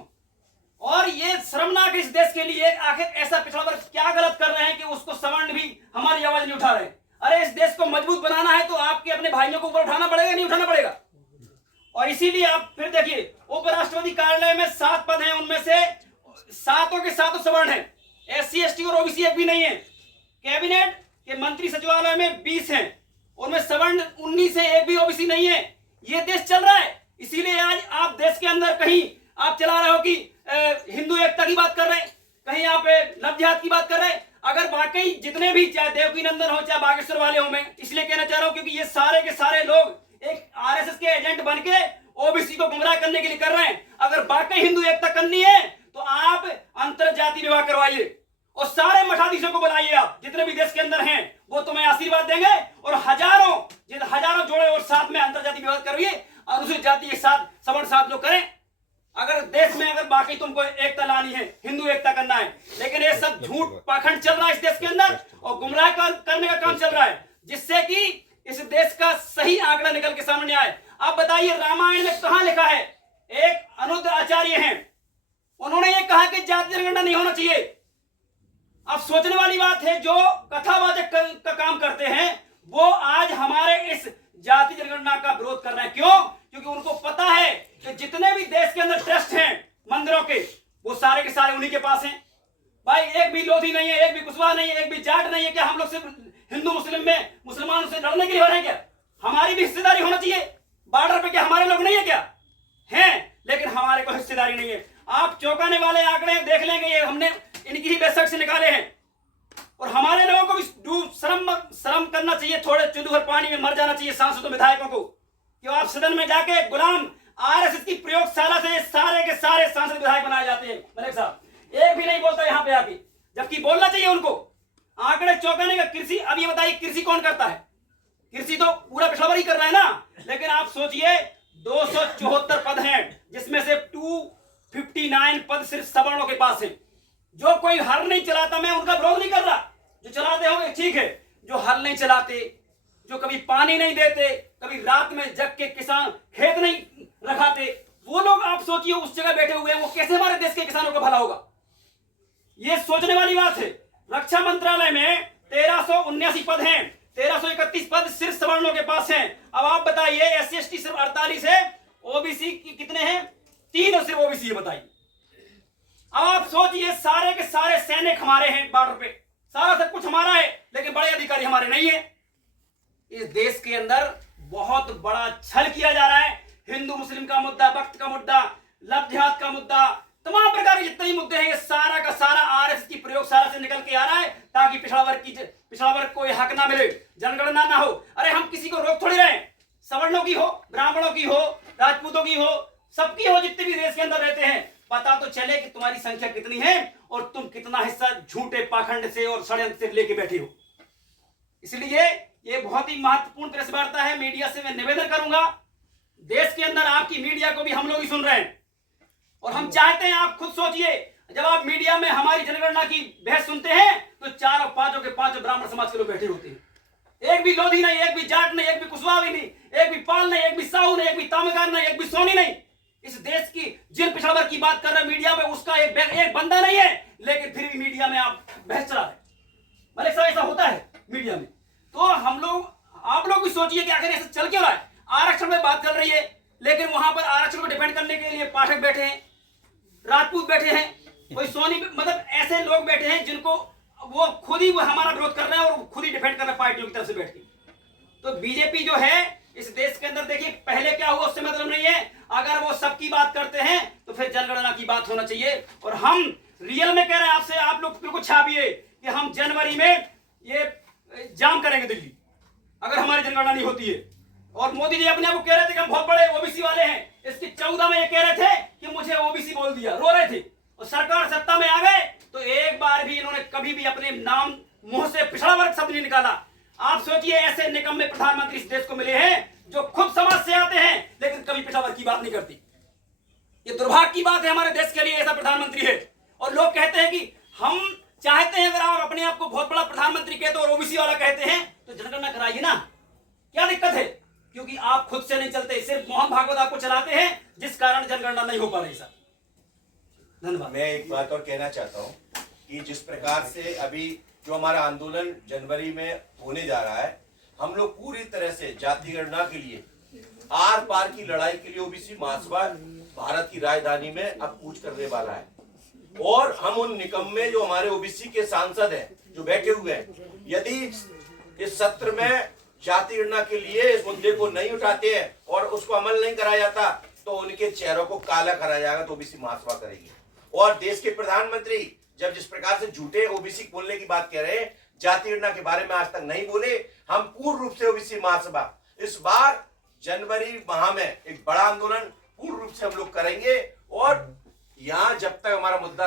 और ये शर्मनाक इस देश के लिए, आखिर ऐसा पिछड़ा वर्ग क्या गलत कर रहे हैं कि उसको सवर्ण भी हमारी आवाज नहीं उठा रहे। अरे इस देश को मजबूत बनाना है तो आपके अपने भाइयों को ऊपर उठाना पड़ेगा, नहीं उठाना पड़ेगा। और इसीलिए आप फिर देखिए, उपराष्ट्रपति कार्यालय में 7 पद हैं, उनमें से 7 के 7 सवर्ण हैं, SC ST और OBC एक भी नहीं है। कैबिनेट के मंत्री सचिवालय में 20 हैं, उनमें सवर्ण 19 है, एक भी OBC नहीं है। ये देश चल रहा है। इसीलिए आज आप देश के अंदर कहीं आप चला रहे हो कि हिंदू एकता की बात कर रहे हैं, कहीं आप लव जिहाद की बात कर रहे हैं। अगर वाकई जितने भी, चाहे देवकी नंदन हो, चाहे बागेश्वर वाले हो, मैं इसलिए कहना चाह रहा हूं क्योंकि ये सारे के सारे लोग एक RSS के एजेंट बन के OBC को गुमराह करने के लिए कर रहे हैं। अगर वाकई हिंदू एकता करनी है तो आप अंतर जाति विवाह करवाइए और सारे मठाधीशों को बुलाइए, आप जितने भी देश के अंदर हैं वो तुम्हें आशीर्वाद देंगे और हजारों जोड़े और साथ में अंतर जाति विवाह करिए, अनुसूचित जाति के साथ सवर्ण साथ लोग करें। अगर देश में अगर बाकी तुमको एकता लानी है, हिंदू एकता करना है, लेकिन ये सब झूठ पाखंड चल रहा है इस देश के अंदर और गुमराह करने का काम चल रहा है, जिससे कि इस देश का सही आंकड़ा निकल के सामने आए। आप बताइए, रामायण में कहां लिखा है? एक अनुद्र आचार्य हैं, उन्होंने ये कहा कि जाति जनगणना नहीं होना चाहिए। अब सोचने वाली बात है, जो कथावाचक का काम करते हैं वो आज हमारे इस जाति जनगणना का विरोध कर रहे हैं। क्यों? क्योंकि उनको पता है कि जितने भी देश के अंदर ट्रस्ट हैं मंदिरों के, वो सारे के सारे उन्हीं के पास हैं। भाई एक भी लोधी नहीं है, एक भी कुशवाहा नहीं है, एक भी जाट नहीं है। क्या हम लोग सिर्फ हिंदू मुस्लिम में मुसलमानों से लड़ने के लिए हो रहे हैं क्या? हमारी भी हिस्सेदारी होना चाहिए। बॉर्डर पे क्या हमारे लोग नहीं है क्या? हैं, लेकिन हमारे को हिस्सेदारी नहीं है। आप चौंकाने वाले आंकड़े देख लेंगे, ये हमने इनकी ही वेबसाइट से निकाले हैं। और हमारे लोगों को भी शर्म करना चाहिए, थोड़े चुल्लू भर पानी में मर जाना चाहिए सांसदों विधायकों को, कि आप सदन में जाके गुलाम RSS की प्रयोगशाला से सारे के सारे सांसद विधायक बनाए जाते हैं। मलिक साहब एक भी नहीं बोलता यहाँ पे आके, जबकि बोलना चाहिए उनको। आंकड़े चौंकाने का। कृषि, अब ये बताइए कृषि कौन करता है? कृषि तो पूरा पिछड़ा वर्ग ही कर रहा है ना। लेकिन आप सोचिए 274 पद हैं, जिसमें से 259 पद सिर्फ सवर्णों के पास हैं। जो कोई हल नहीं चलाता, मैं उनका विरोध नहीं कर रहा, जो चलाते होंगे ठीक है, जो हल नहीं चलाते, जो कभी पानी नहीं देते, कभी रात में जग के किसान खेत नहीं रखाते, वो लोग आप सोचिए उस जगह बैठे हुए हैं, वो कैसे हमारे देश के किसानों का भला होगा? ये सोचने वाली बात है। रक्षा मंत्रालय में 1379 पद हैं, 1331 पद सिर्फ सवर्णों के पास हैं। अब आप बताइए SC ST सिर्फ 48 है, ओबीसी कितने हैं? 3 और सिर्फ ओबीसी है, बताइए। अब आप सोचिए सारे के सारे सैनिक हमारे हैं बॉर्डर पे, सारा सब कुछ हमारा है, लेकिन बड़े अधिकारी हमारे नहीं है। इस देश के अंदर बहुत बड़ा छल किया जा रहा है। हिंदू मुस्लिम का मुद्दा, वक्त का मुद्दा, लव जिहाद का मुद्दा, तमाम प्रकार के जितने भी मुद्दे हैं, ये सारा का सारा आरएसएस की प्रयोगशाला से निकल के आ रहा है, ताकि पिछड़ा वर्ग को ये हक ना मिले, जनगणना ना हो। अरे हम किसी को रोक थोड़ी रहे, सवर्णों की हो, ब्राह्मणों की हो, राजपूतों की हो, सबकी हो, जितने भी देश के अंदर रहते हैं, पता तो चले कि तुम्हारी संख्या कितनी है और तुम कितना हिस्सा झूठे पाखंड से और षड्यंत्र से लेके बैठे हो। इसलिए ये बहुत ही महत्वपूर्ण प्रेस वार्ता है। मीडिया से मैं निवेदन करूंगा, देश के अंदर आपकी मीडिया को भी हम लोग ही सुन रहे हैं और हम चाहते हैं, आप खुद सोचिए, जब आप मीडिया में हमारी जनगणना की बहस सुनते हैं तो 4 और 5 के 5 ब्राह्मण समाज के लोग बैठे होते हैं। एक भी लोधी नहीं, एक भी जाट नहीं, एक भी कुशवाहा नहीं, एक भी पाल नहीं, एक भी साहू नहीं, एक भी तामेगार नहीं, एक भी सोनी नहीं। इस देश की जिन पिछड़ा वर्ग की बात कर रहे हैं मीडिया में, उसका एक बंदा नहीं है, लेकिन फिर भी मीडिया में आप बहस चला रहे। मलिक साहब, ऐसा होता है मीडिया में। तो हम लोग, आप लोग भी सोचिए कि आखिर ऐसा चल क्यों रहा है। आरक्षण में बात चल रही है, लेकिन वहां पर आरक्षण को डिफेंड करने के लिए पाठक बैठे हैं, राजपूत बैठे हैं, कोई सोनी, मतलब ऐसे लोग बैठे हैं जिनको वो खुद ही हमारा विरोध कर रहे हैं और खुद ही डिफेंड कर रहे हैं पार्टियों की तरफ से बैठ के। तो बीजेपी जो है इस देश के अंदर, देखिए पहले क्या हुआ उससे मतलब नहीं है। अगर वो सबकी बात करते हैं तो फिर जनगणना की बात होना चाहिए। और हम रियल में कह रहे हैं आपसे, आप लोग बिल्कुल छापिए कि हम जनवरी में ये जाम करेंगे दिल्ली, अगर हमारी जनगणना नहीं होती है। और मोदी जी अपने आप को कह रहे थे कि हम बहुत बड़े ओबीसी वाले हैं। इसकी 14 में ये कह रहे थे कि मुझे ओबीसी बोल दिया, रो रहे थे। और सरकार सत्ता में आ गए तो एक बार भी इन्होंने कभी भी अपने नाम मुंह से पिछड़ा वर्ग शब्द नहीं निकाला। आप सोचिए, ऐसे निकम्मे प्रधानमंत्री इस देश को मिले हैं जो खुद समाज से आते हैं लेकिन कभी पिछड़ा वर्ग की बात नहीं करती। ये दुर्भाग्य की बात है हमारे देश के लिए, ऐसा प्रधानमंत्री है। और लोग कहते हैं कि हम चाहते हैं, अगर आप अपने आप को बहुत बड़ा प्रधानमंत्री कहते हो और ओबीसी वाला कहते हैं तो जनगणना कराइए ना, क्या दिक्कत है? क्योंकि आप खुद से नहीं चलते, सिर्फ मोहन भागवत आपको चलाते हैं, जिस कारण जनगणना नहीं हो पा रही। सर धन्यवाद। मैं एक बात और कहना चाहता हूं कि जिस प्रकार से अभी जो हमारा आंदोलन जनवरी में होने जा रहा है, हम लोग पूरी तरह से जाति गणना के लिए, आर पार की लड़ाई के लिए ओबीसी महासभा भारत की राजधानी में अब कूच करने वाला है। और हम उन निकम्मे जो हमारे ओबीसी के सांसद हैं जो बैठे हुए हैं, यदि इस सत्र में जाति गणना के लिए इस मुद्दे को नहीं उठाते हैं और उसको अमल नहीं कराया जाता तो उनके चेहरों को काला कराया जाएगा, तो ओबीसी महासभा करेगी। और देश के प्रधानमंत्री जब जिस प्रकार से झूठे ओबीसी बोलने की बात कह रहे हैं, जाति गणना के बारे में आज तक नहीं बोले। हम पूर्ण रूप से ओबीसी महासभा इस बार जनवरी माह में एक बड़ा आंदोलन पूर्ण रूप से हम लोग करेंगे। और यहाँ जब तक हमारा मुद्दा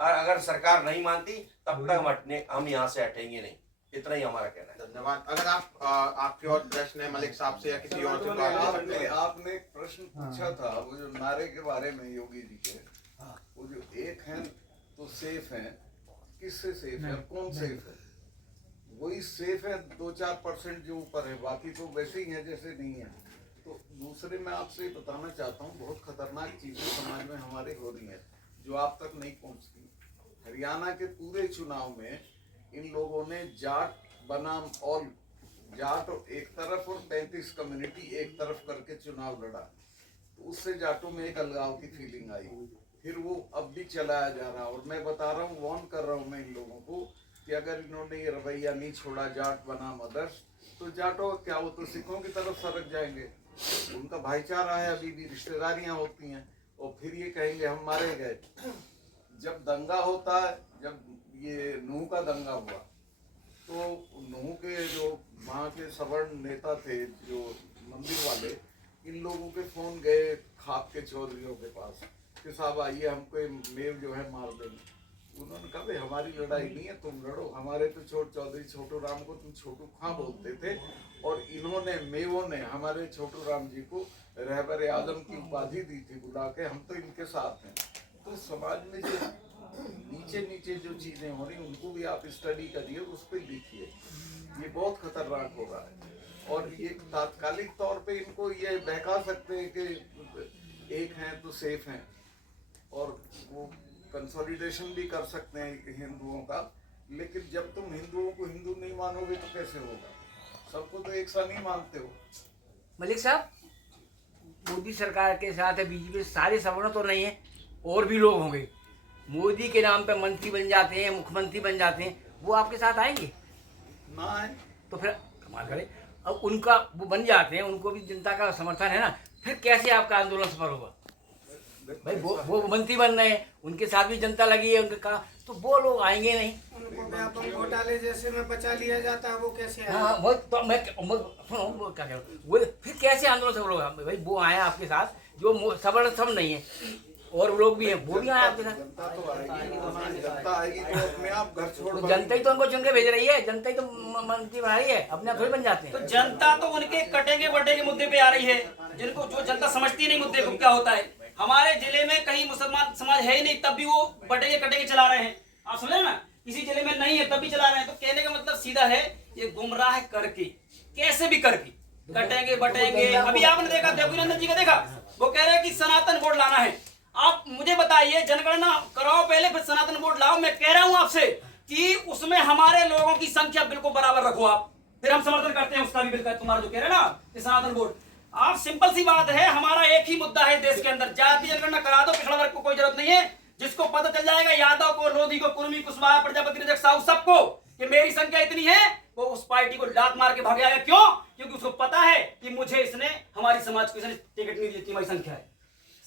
अगर सरकार नहीं मानती तब तक हम यहाँ से हटेंगे नहीं। इतना ही हमारा कहना है। धन्यवाद। अगर आप आपके और प्रश्न है मलिक साहब से या किसी और से, आपने एक प्रश्न पूछा था वो जो नारे के बारे में, योगी जी के, वो जो एक है तो सेफ है, किससे सेफ है, कौन सेफ है? वही सेफ है 2-4% जो ऊपर है, बाकी तो वैसे ही है जैसे नहीं है। तो दूसरे मैं आपसे बताना चाहता हूँ, बहुत खतरनाक चीजें समाज में हमारे हो रही है जो आप तक नहीं पहुँचती। हरियाणा के पूरे चुनाव में इन लोगों ने जाट बनाम ऑल, जाट एक तरफ और 35 कम्युनिटी एक तरफ करके चुनाव लड़ा। तो उससे जाटों में एक अलगाव की फीलिंग आई, फिर वो अब भी चलाया जा रहा। और मैं बता रहा हूँ, वार्न कर रहा हूँ मैं इन लोगों को कि अगर इन्होंने ये रवैया नहीं छोड़ा जाट बनाम अदर्स, तो जाटों क्या, वो तो सिखों की तरफ सरक जाएंगे। उनका भाईचारा है, अभी भी रिश्तेदारियां होती हैं, और फिर ये कहेंगे हम मारे गए। जब दंगा होता है, जब ये नूह का दंगा हुआ, तो नूह के जो वहाँ के सवर्ण नेता थे जो मंदिर वाले, इन लोगों के फोन गए खाप के चौधरियों के पास कि साहब आइए, हमको मेव जो है मार देंगे। उन्होंने कहा भाई हमारी लड़ाई नहीं है, तुम लड़ो। हमारे तो चौधरी छोटू राम को तुम छोटू खां बोलते थे, और इन्होंने मेवों ने हमारे छोटू राम जी को रहबर आजम की उपाधि दी थी बुला के, हम तो इनके साथ हैं। तो समाज में जो नीचे नीचे जो चीजें हो रही उनको भी आप स्टडी करिए, उस पर लिखिए। ये बहुत खतरनाक हो रहा है। और ये तात्कालिक तौर पे इनको ये बहका सकते हैं कि एक हैं तो सेफ हैं, और वो कंसोलिडेशन भी कर सकते हैं हिंदुओं का, लेकिन जब तुम हिंदुओं को हिंदू नहीं मानोगे तो कैसे होगा? सबको तो एक सा नहीं मानते हो। मलिक साहब, मोदी सरकार के साथ है बीजेपी, सारे सवर्ण तो नहीं है, और भी लोग होंगे। मोदी के नाम पे मंत्री बन जाते हैं, मुख्यमंत्री बन जाते हैं, वो आपके साथ आएंगे ना आए तो फिर कमाल करें। अब उनका वो बन जाते हैं, उनको भी जनता का समर्थन है ना, फिर कैसे आपका आंदोलन सफल होगा? भाई वो मंत्री बन रहे हैं, उनके साथ भी जनता लगी है, उनके कहा तो वो लोग आएंगे नहीं। उनको व्यापक घोटाले जैसे में बचा लिया जाता है, वो कैसे आएंगे? हाँ, वो तो मैं सुनो, वो क्या कह रहा हूँ, वो फिर कैसे आंदोलन सफल होगा? भाई वो आए आपके साथ, जो सवर्ण सब नहीं है और लोग भी हैं, वो भी आए आपके साथ। जनता तो आएगी, जनता आएगी तो अपने आप घर छोड़ तो जनता ही तो उनको चुन के भेज रही है, जनता ही तो मंत्री बना रही है, अपने आप थोड़ी बन जाते तो हैं। जनता तो उनके कटेंगे बटेंगे मुद्दे पे आ रही है, जिनको जो जनता समझती नहीं मुद्दे को क्या होता है। हमारे जिले में कहीं मुसलमान समाज है ही नहीं, तब भी वो बटेंगे कटेंगे चला रहे हैं। आप समझे ना, किसी जिले में नहीं है तब भी चला रहे हैं। तो कहने का मतलब सीधा है, ये गुमराह करके, कैसे भी करके कटेंगे बटेंगे। अभी आपने देखा, देवकीनंदन जी का देखा, वो कह रहे हैं कि सनातन बोर्ड लाना है। आप मुझे बताइए, जनगणना कराओ पहले, फिर सनातन बोर्ड लाओ। मैं कह रहा हूं आपसे कि उसमें हमारे लोगों की संख्या बिल्कुल बराबर रखो आप, फिर हम समर्थन करते हैं उसका भी। बिल्कुल तुम्हारा जो कह रहे हैं ना कि सनातन बोर्ड, आप सिंपल सी बात है, हमारा एक ही मुद्दा है देश के अंदर, जाति जनगणना करा दो, पिछड़ा वर्ग को कोई जरूरत नहीं है। जिसको पता चल जाएगा, यादव को, लोधी को, कुर्मी, कुशवाहा, प्रजापति, रजक, साहू, सबको कि मेरी संख्या इतनी है, वो उस पार्टी को लात मार के भाग जाएगा। क्यों? क्योंकि उसको पता है कि मुझे इसने, हमारी समाज को इसने टिकट नहीं दी, इतनी हमारी संख्या है।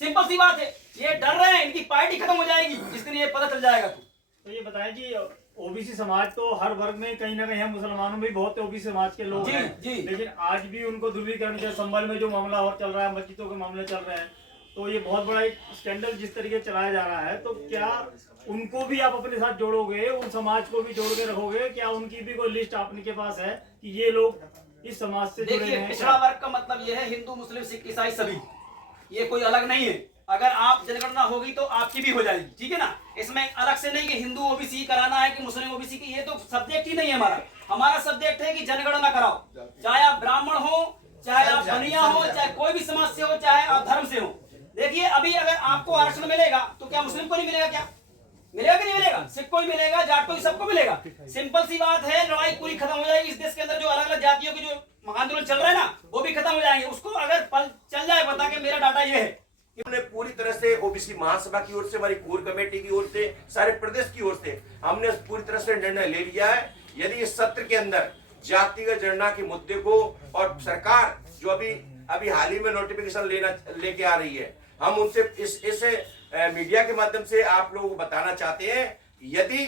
सिंपल सी बात है, ये डर रहे हैं, इनकी पार्टी खत्म हो जाएगी जिस दिन ये पता चल जाएगा। तो ये बताएं जी, ओबीसी समाज तो हर वर्ग में कहीं ना कहीं है, मुसलमानों में भी बहुत ओबीसी समाज के लोग हैं, लेकिन आज भी उनको ध्रुवीकरण के संबल में जो मामला और चल रहा है, मस्जिदों के मामले चल रहे हैं, तो ये बहुत बड़ा एक स्कैंडल जिस तरीके से चलाया जा रहा है, तो क्या उनको भी आप अपने साथ जोड़ोगे, उन समाज को भी जोड़ के रखोगे? क्या उनकी भी कोई लिस्ट आपके पास है कि ये लोग इस समाज से जुड़े देखिए, हैं? पिछड़ा वर्ग का मतलब ये है हिंदू, मुस्लिम, सिख, ईसाई सभी, ये कोई अलग नहीं है। अगर आप जनगणना होगी तो आपकी भी हो जाएगी, ठीक है ना। इसमें अलग से नहीं कि हिंदू ओबीसी कराना है कि मुस्लिम ओबीसी की, ये तो सब्जेक्ट ही नहीं है हमारा। हमारा सब्जेक्ट है कि जनगणना कराओ, चाहे आप ब्राह्मण हो, चाहे आप बनिया हो, चाहे कोई भी समाज से हो, चाहे आप धर्म से हो। देखिए, अभी अगर आपको आरक्षण मिलेगा तो क्या मुस्लिम को नहीं मिलेगा? क्या मिलेगा कि नहीं मिलेगा? सिख को ही मिलेगा, जाट को ही, सबको मिलेगा। सिंपल सी बात है, लड़ाई पूरी खत्म हो जाएगी। इस देश के अंदर जो अलग अलग जातियों के जो आंदोलन चल रहा है ना, वो भी खत्म हो जाएंगे। उसको अगर पल चल जाए बता के मेरा डाटा ये है, हमने पूरी तरह से ओबीसी महासभा की ओर से, हमारी कोर कमेटी की ओर से, सारे प्रदेश की ओर से हमने पूरी तरह से निर्णय ले लिया है। यदि इस सत्र के अंदर जातिगत जनगणना के मुद्दे को, और सरकार जो अभी हाल ही में नोटिफिकेशन लेके आ रही है, हम उनसे इस मीडिया के माध्यम से आप लोगों को बताना चाहते हैं, यदि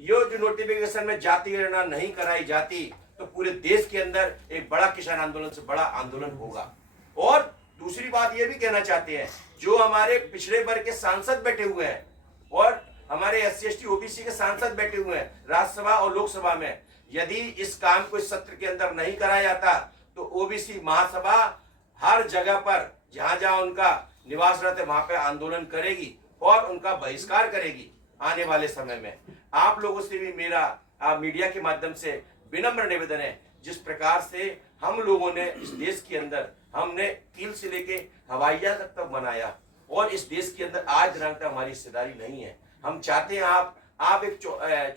ये जो नोटिफिकेशन में जाति गणना नहीं कराई जाती तो पूरे देश के अंदर एक बड़ा किसान आंदोलन से बड़ा आंदोलन होगा। और दूसरी बात ये भी कहना चाहते हैं, जो हमारे पिछड़े वर्ग के सांसद बैठे हुए हैं और हमारे SC ST OBC के सांसद बैठे हुए हैं राज्यसभा और लोकसभा में, यदि इस काम को इस सत्र के अंदर नहीं कराया जाता तो OBC महासभा हर जगह पर जहां जहां उनका निवास रहते वहां पे आंदोलन करेगी और उनका बहिष्कार करेगी। आने वाले समय में आप लोगों से भी मेरा मीडिया के माध्यम से विनम्र निवेदन है, जिस प्रकार से हम लोगों ने इस देश के अंदर, हमने कील से लेके हवाई जहाज तक बनाया, और इस देश के अंदर आज दिनांक तक हमारी हिस्सेदारी नहीं है। हम चाहते हैं आप एक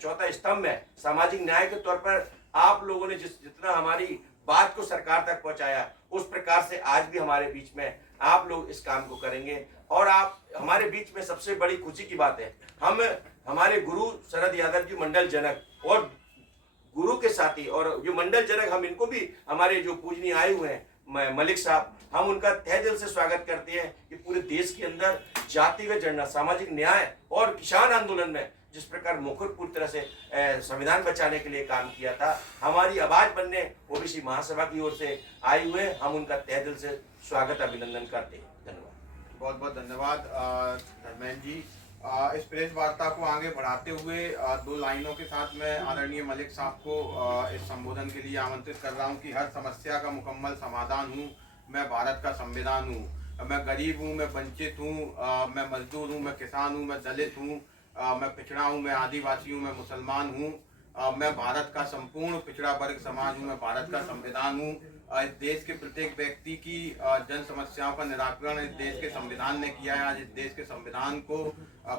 चौथा स्तंभ है सामाजिक न्याय के तौर पर। आप लोगों ने जितना हमारी बात को सरकार तक पहुंचाया, उस प्रकार से आज भी हमारे बीच में आप लोग इस काम को करेंगे। और आप हमारे बीच में सबसे बड़ी खुशी की बात है, हम हमारे गुरु शरद यादव जी मंडल जनक और गुरु के साथी और जो मंडल जनक, हम इनको भी, हमारे जो पूजनीय आए हुए हैं मलिक साहब, हम उनका तहे दिल से स्वागत करते हैं कि पूरे देश के अंदर जातिगत जनगणना, सामाजिक न्याय और किसान आंदोलन में जिस प्रकार मुखर पूरी तरह से संविधान बचाने के लिए काम किया था, हमारी आवाज बनने ओबीसी महासभा की ओर से आए हुए, हम उनका तहे दिल से स्वागत अभिनंदन करते हैं। धन्यवाद। बहुत बहुत धन्यवाद धर्मेंद्र जी। इस प्रेस वार्ता को आगे बढ़ाते हुए दो लाइनों के साथ मैं आदरणीय मलिक साहब को इस संबोधन के लिए आमंत्रित कर रहा हूं कि हर समस्या का मुकम्मल समाधान हूं, मैं भारत का संविधान हूं, मैं गरीब हूं, मैं वंचित हूं, मैं मजदूर हूं, मैं किसान हूं, मैं दलित हूं, मैं पिछड़ा हूं, मैं आदिवासी हूं, मैं मुसलमान हूं, मैं भारत का संपूर्ण पिछड़ा वर्ग समाज हूँ, मैं भारत का संविधान हूँ। इस देश के प्रत्येक व्यक्ति की जन समस्याओं का निराकरण इस देश के संविधान ने किया है। आज इस देश के संविधान को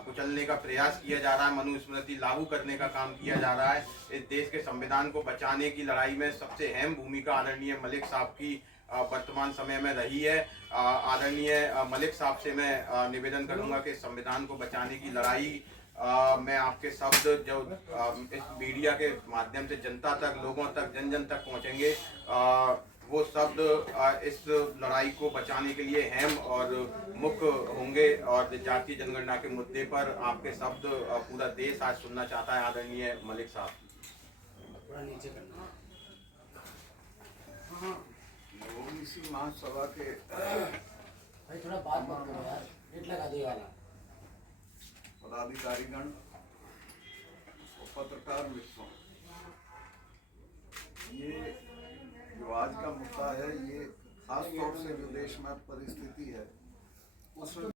कुचलने का प्रयास किया जा रहा है, मनुस्मृति लागू करने का काम किया जा रहा है। इस देश के संविधान को बचाने की लड़ाई में सबसे अहम भूमिका आदरणीय मलिक साहब की वर्तमान समय में रही है। आदरणीय मलिक साहब से मैं निवेदन करूंगा कि संविधान को बचाने की लड़ाई मैं आपके शब्द जो इस मीडिया के माध्यम से जनता तक, लोगों तक, जन जन तक पहुंचेंगे, वो शब्द इस लड़ाई को बचाने के लिए अहम और मुख्य होंगे। और जातीय जनगणना के मुद्दे पर आपके शब्द पूरा देश आज सुनना चाहता है। आदरणीय मलिक साहब, ओबीसी महासभा के भाई थोड़ा बात मत करो यार, नेट लगा दे वाला। पदाधिकारीगण और पत्रकार मित्रों, ये जो आज का मुद्दा है, ये खास तौर से जो देश में परिस्थिति है उसमें